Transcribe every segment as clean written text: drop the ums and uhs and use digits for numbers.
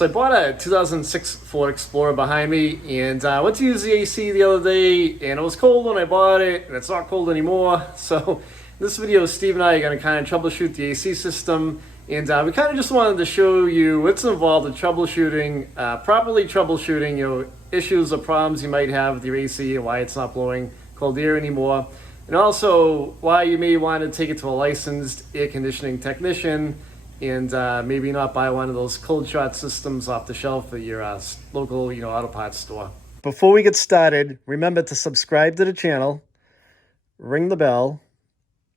So I bought a 2006 Ford Explorer behind me, and I went to use the AC the other day, and it was cold when I bought it, and it's not cold anymore. So in this video, Steve and I are going to kind of troubleshoot the AC system, and we kind of just wanted to show you what's involved in troubleshooting, properly troubleshooting, issues or problems you might have with your AC and why it's not blowing cold air anymore, and also why you may want to take it to a licensed air conditioning technician and maybe not buy one of those cold shot systems off the shelf at your local, auto parts store. Before we get started, remember to subscribe to the channel, ring the bell,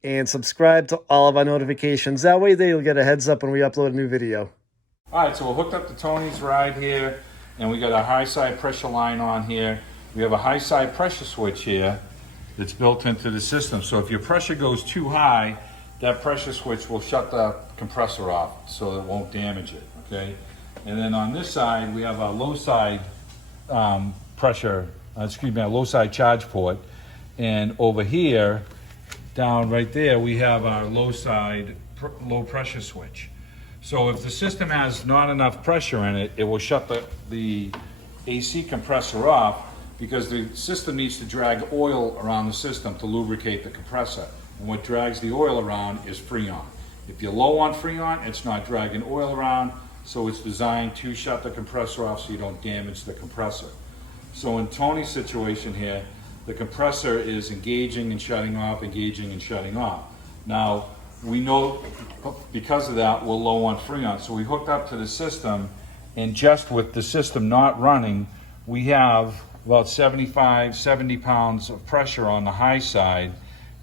and subscribe to all of our notifications. That way you'll get a heads up when we upload a new video. All right, so we're hooked up to Tony's ride here, and we got a high side pressure line on here. We have a high side pressure switch here that's built into the system. So if your pressure goes too high, that pressure switch will shut the compressor off so it won't damage it, okay? And then on this side, we have a low side a low side charge port. And over here, down right there, we have our low side low pressure switch. So if the system has not enough pressure in it, it will shut the AC compressor off, because the system needs to drag oil around the system to lubricate the compressor. And what drags the oil around is Freon. If you're low on Freon, it's not dragging oil around, so it's designed to shut the compressor off so you don't damage the compressor. So in Tony's situation here, the compressor is engaging and shutting off, engaging and shutting off. Now, we know because of that, we're low on Freon. So we hooked up to the system, and just with the system not running, we have about 70 pounds of pressure on the high side,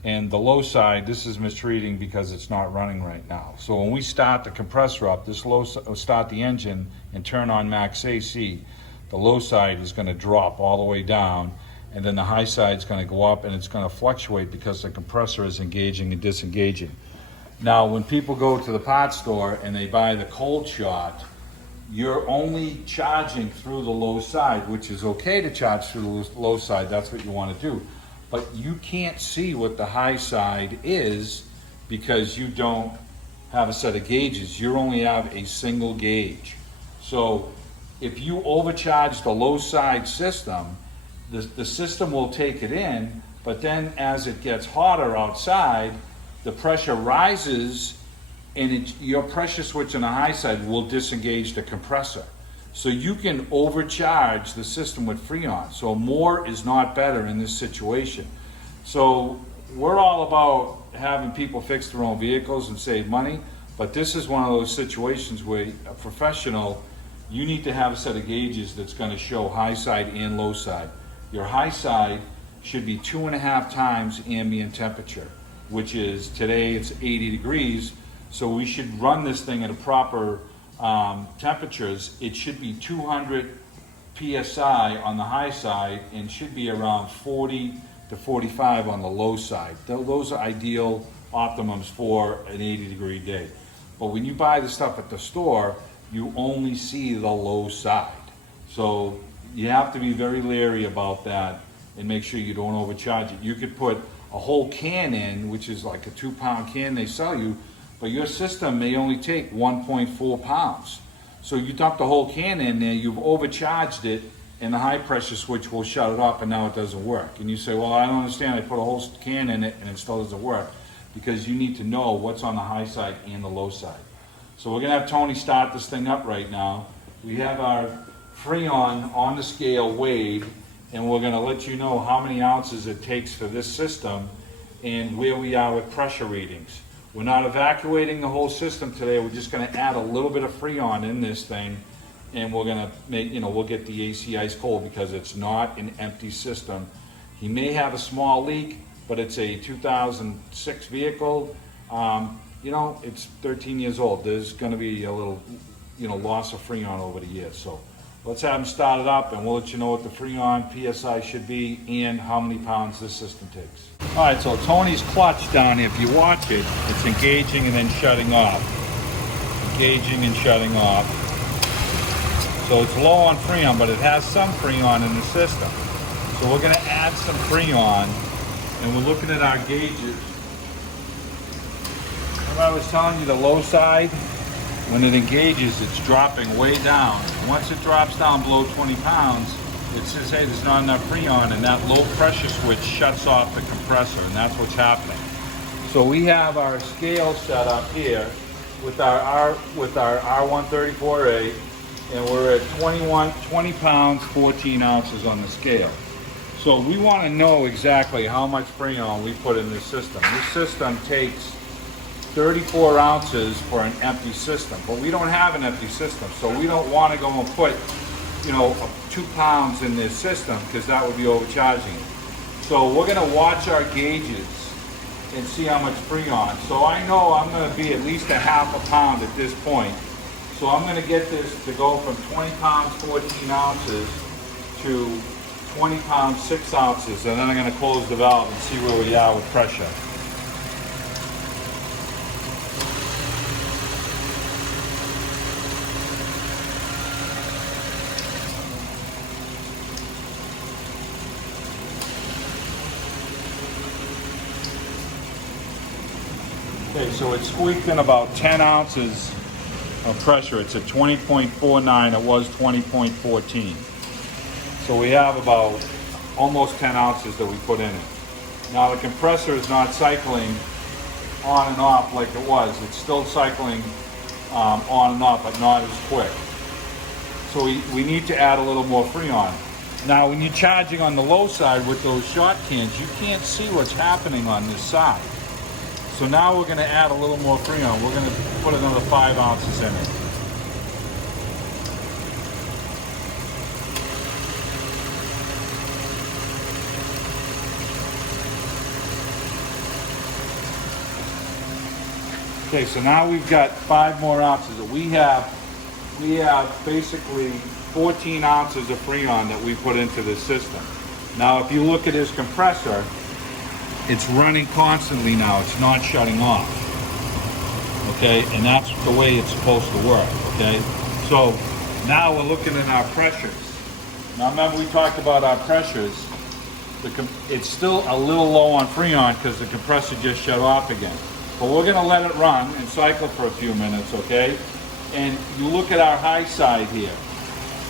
and the low side, this is misreading because it's not running right now. So when we start the compressor up, this will start the engine and turn on max AC, the low side is going to drop all the way down, and then the high side is going to go up, and it's going to fluctuate because the compressor is engaging and disengaging. Now, when people go to the parts store and they buy the cold shot, you're only charging through the low side, which is okay to charge through the low side. That's what you want to do. But you can't see what the high side is because you don't have a set of gauges. You only have a single gauge. So if you overcharge the low side system, the system will take it in, but then as it gets hotter outside, the pressure rises, and your pressure switch on the high side will disengage the compressor. So you can overcharge the system with Freon. So more is not better in this situation. So we're all about having people fix their own vehicles and save money, but this is one of those situations where a professional, you need to have a set of gauges that's going to show high side and low side. Your high side should be 2.5 times ambient temperature, which is, today it's 80 degrees. So we should run this thing at a proper temperatures. It should be 200 PSI on the high side and should be around 40 to 45 on the low side. Those are ideal optimums for an 80-degree day. But when you buy the stuff at the store, you only see the low side. So you have to be very leery about that and make sure you don't overcharge it. You could put a whole can in, which is like a 2-pound can they sell you, but your system may only take 1.4 pounds. So you dump the whole can in there, you've overcharged it, and the high pressure switch will shut it off, and now it doesn't work. And you say, well, I don't understand, I put a whole can in it and it still doesn't work, because you need to know what's on the high side and the low side. So we're gonna have Tony start this thing up right now. We have our Freon on the scale weighed, and we're gonna let you know how many ounces it takes for this system and where we are with pressure readings. We're not evacuating the whole system today. We're just going to add a little bit of Freon in this thing, and we're going to make, we'll get the AC ice cold because it's not an empty system. He may have a small leak, but it's a 2006 vehicle. It's 13 years old. There's going to be a little, loss of Freon over the years. So let's have him start it up, and we'll let you know what the Freon PSI should be and how many pounds this system takes. All right, so Tony's clutch down here, if you watch it, it's engaging and then shutting off. Engaging and shutting off. So it's low on Freon, but it has some Freon in the system. So we're gonna add some Freon, and we're looking at our gauges. Remember I was telling you the low side when it engages, it's dropping way down. Once it drops down below 20 pounds, it says, hey, there's not enough Freon, and that low pressure switch shuts off the compressor, and that's what's happening. So we have our scale set up here with our R134A, and we're at 20 pounds, 14 ounces on the scale. So we want to know exactly how much Freon we put in this system. This system takes 34 ounces for an empty system, but we don't have an empty system, so we don't want to go and put 2 pounds in this system, because that would be overcharging it. So we're going to watch our gauges and see how much Freon. So I know I'm going to be at least a half a pound at this point. So I'm going to get this to go from 20 pounds 14 ounces to 20 pounds 6 ounces, and then I'm going to close the valve and see where we are with pressure. Okay, so it squeaked in about 10 ounces of pressure. It's at 20.49, it was 20.14. So we have about almost 10 ounces that we put in it. Now the compressor is not cycling on and off like it was. It's still cycling on and off, but not as quick. So we need to add a little more Freon. Now when you're charging on the low side with those shot cans, you can't see what's happening on this side. So now we're going to add a little more Freon. We're going to put another 5 ounces in it. Okay, so now we've got 5 more ounces. We have basically 14 ounces of Freon that we put into this system. Now if you look at his compressor, it's running constantly now, it's not shutting off. Okay, and that's the way it's supposed to work, okay? So now we're looking at our pressures. Now remember we talked about our pressures. It's still a little low on Freon because the compressor just shut off again. But we're gonna let it run and cycle for a few minutes, okay? And you look at our high side here.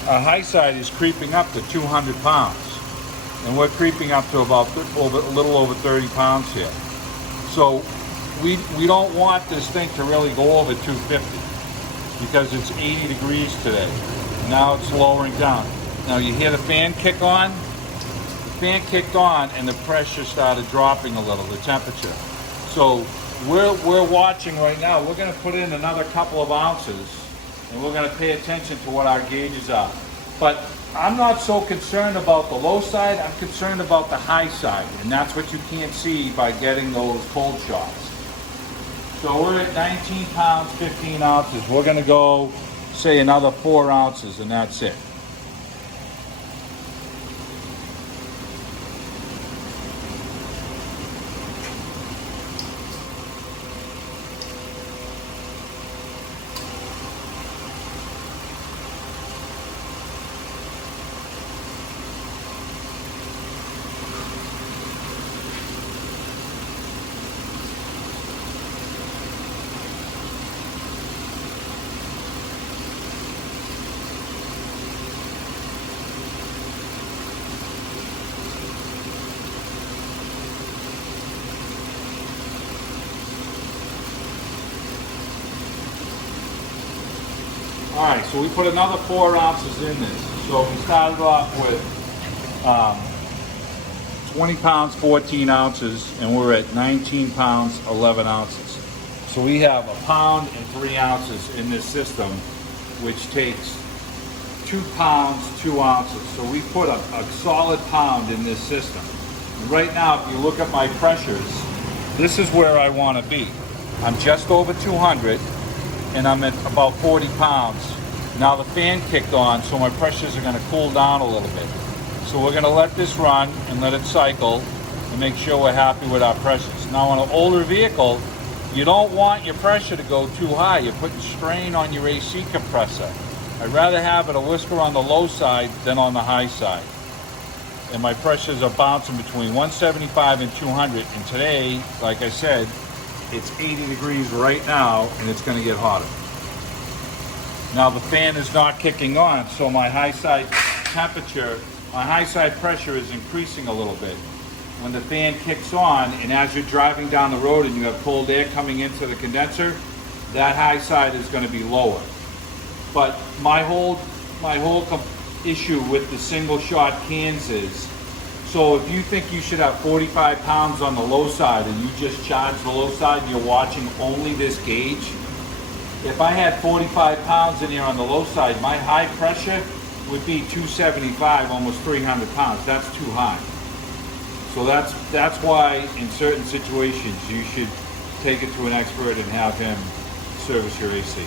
Our high side is creeping up to 200 pounds. And we're creeping up to about a little over 30 pounds here. So we don't want this thing to really go over 250 because it's 80 degrees today. Now it's lowering down. Now you hear the fan kick on? The fan kicked on and the pressure started dropping a little, the temperature. So we're watching right now. We're going to put in another couple of ounces and we're going to pay attention to what our gauges are. But I'm not so concerned about the low side, I'm concerned about the high side, and that's what you can't see by getting those cold shots. So we're at 19 pounds, 15 ounces. We're gonna go, say, another 4 ounces, and that's it. All right, so we put another 4 ounces in this. So we started off with 20 pounds, 14 ounces, and we're at 19 pounds, 11 ounces. So we have 1 pound and 3 ounces in this system, which takes 2 pounds, 2 ounces. So we put a solid pound in this system. And right now, if you look at my pressures, this is where I want to be. I'm just over 200. And I'm at about 40 pounds. Now the fan kicked on, so my pressures are going to cool down a little bit. So we're going to let this run and let it cycle and make sure we're happy with our pressures. Now on an older vehicle, you don't want your pressure to go too high. You're putting strain on your AC compressor. I'd rather have it a whisker on the low side than on the high side. And my pressures are bouncing between 175 and 200. And today, like I said, it's 80 degrees right now, and it's going to get hotter. Now the fan is not kicking on, so my high side temperature, my high side pressure is increasing a little bit. When the fan kicks on, and as you're driving down the road and you have cold air coming into the condenser, that high side is going to be lower. But my whole issue with the single shot cans is, so if you think you should have 45 pounds on the low side and you just charge the low side and you're watching only this gauge, if I had 45 pounds in here on the low side, my high pressure would be 275, almost 300 pounds. That's too high. So that's why in certain situations you should take it to an expert and have him service your AC.